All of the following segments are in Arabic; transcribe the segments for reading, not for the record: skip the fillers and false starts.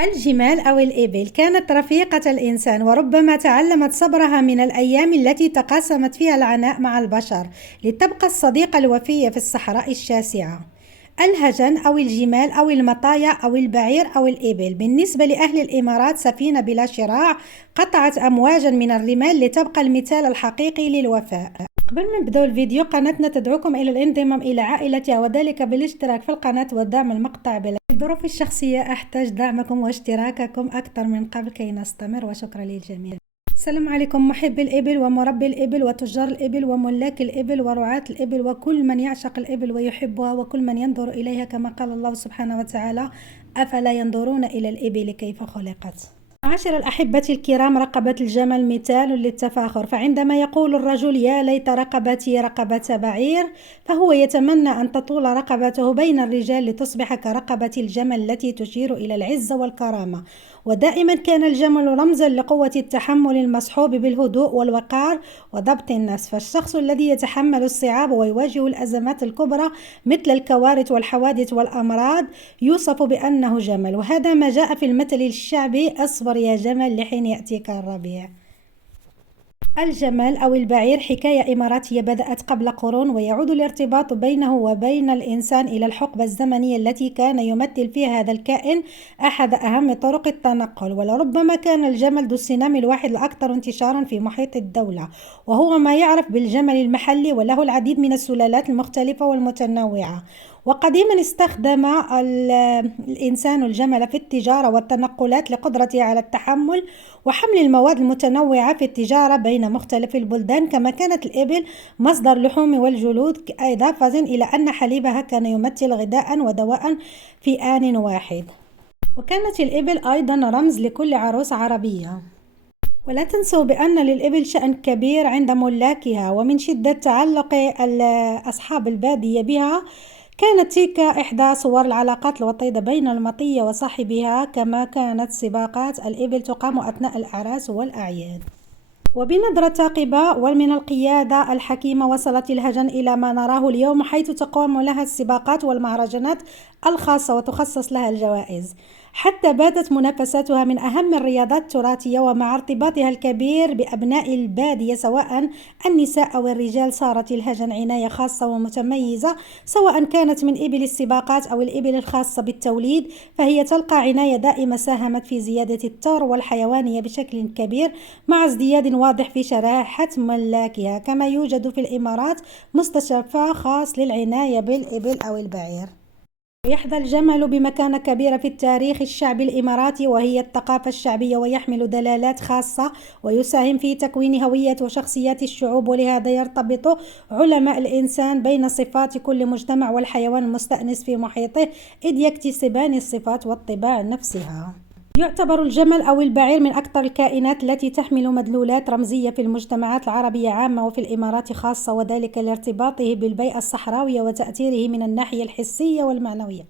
الجمال أو الإبل كانت رفيقة الإنسان، وربما تعلمت صبرها من الأيام التي تقاسمت فيها العناء مع البشر لتبقى الصديقة الوفية في الصحراء الشاسعة. الهجن أو الجمال أو المطايا أو البعير أو الإبل بالنسبة لأهل الإمارات سفينة بلا شراع قطعت أمواجا من الرمال لتبقى المثال الحقيقي للوفاء. قبل ما نبدأ الفيديو، قناتنا تدعوكم إلى الانضمام إلى عائلتها، وذلك بالاشتراك في القناة ودعم المقطع بظروفي الشخصية أحتاج دعمكم واشتراككم أكثر من قبل كي نستمر، وشكرا للجميع. السلام عليكم محبي الإبل ومربي الإبل وتجار الإبل وملاك الإبل ورعاة الإبل وكل من يعشق الإبل ويحبها وكل من ينظر إليها، كما قال الله سبحانه وتعالى: أفلا ينظرون إلى الإبل كيف خلقت. عاشر الأحبة الكرام، رقبة الجمل مثال للتفاخر، فعندما يقول الرجل يا ليت رقبتي رقبة بعير، فهو يتمنى أن تطول رقبته بين الرجال لتصبح كرقبة الجمل التي تشير إلى العزة والكرامة. ودائما كان الجمل رمزا لقوة التحمل المصحوب بالهدوء والوقار وضبط النفس، فالشخص الذي يتحمل الصعاب ويواجه الأزمات الكبرى مثل الكوارث والحوادث والأمراض يوصف بأنه جمل، وهذا ما جاء في المثل الشعبي: أصبر يا جمل لحين يأتيك الربيع. الجمل أو البعير حكاية إماراتية بدأت قبل قرون، ويعود الارتباط بينه وبين الإنسان إلى الحقبة الزمنية التي كان يمثل فيها هذا الكائن أحد أهم طرق التنقل، ولربما كان الجمل ذو السنام الواحد الأكثر انتشارا في محيط الدولة، وهو ما يعرف بالجمل المحلي، وله العديد من السلالات المختلفة والمتنوعة. وقديما استخدم الإنسان الجمل في التجارة والتنقلات لقدرته على التحمل وحمل المواد المتنوعة في التجارة بين مختلف البلدان، كما كانت الإبل مصدر لحوم والجلود، إضافة إلى أن حليبها كان يمثل غذاء ودواء في آن واحد. وكانت الإبل أيضا رمز لكل عروس عربية. ولا تنسوا بأن للإبل شأن كبير عند ملاكها، ومن شدة تعلق أصحاب البادية بها كانت تلك إحدى صور العلاقات الوطيدة بين المطية وصاحبها، كما كانت سباقات الإبل تقام أثناء الأعراس والأعياد. وبنظرة ثاقبة ومن القيادة الحكيمة وصلت الهجن إلى ما نراه اليوم، حيث تقام لها السباقات والمهرجانات الخاصة وتخصص لها الجوائز، حتى باتت منافساتها من أهم الرياضات التراثية. ومع ارتباطها الكبير بأبناء البادية سواء النساء أو الرجال، صارت الهجن عناية خاصة ومتميزة، سواء كانت من إبل السباقات أو الإبل الخاصة بالتوليد، فهي تلقى عناية دائمة ساهمت في زيادة الثروة الحيوانية بشكل كبير، مع ازدياد واضح في شريحة ملاكها. كما يوجد في الإمارات مستشفى خاص للعناية بالإبل أو البعير. يحظى الجمل بمكانة كبيرة في التاريخ الشعبي الإماراتي، وهي الثقافة الشعبية، ويحمل دلالات خاصة ويساهم في تكوين هوية وشخصيات الشعوب، ولهذا يرتبط علماء الإنسان بين صفات كل مجتمع والحيوان المستأنس في محيطه، إذ يكتسبان الصفات والطباع نفسها. يعتبر الجمل أو البعير من أكثر الكائنات التي تحمل مدلولات رمزية في المجتمعات العربية عامة وفي الإمارات خاصة، وذلك لارتباطه بالبيئة الصحراوية وتأثيره من الناحية الحسية والمعنوية،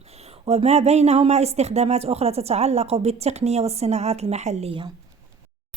وما بينهما استخدامات أخرى تتعلق بالتقنية والصناعات المحلية.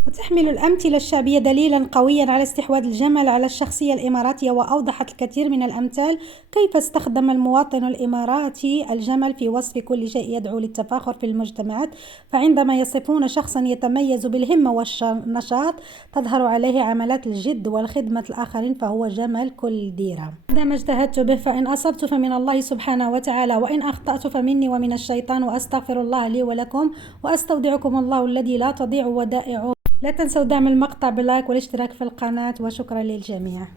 وتحمل الأمثلة الشعبية دليلا قويا على استحواذ الجمل على الشخصية الإماراتية، وأوضحت الكثير من الأمثال كيف استخدم المواطن الإماراتي الجمل في وصف كل شيء يدعو للتفاخر في المجتمعات، فعندما يصفون شخصا يتميز بالهمة والنشاط تظهر عليه عملات الجد والخدمة الآخرين، فهو جمل كل ديرة. هذا ما اجتهدت به، فإن أصبت فمن الله سبحانه وتعالى، وإن أخطأت فمني ومن الشيطان، وأستغفر الله لي ولكم، وأستودعكم الله الذي لا تضيع ودائعه. لا تنسوا دعم المقطع باللايك والاشتراك في القناة، وشكرا للجميع.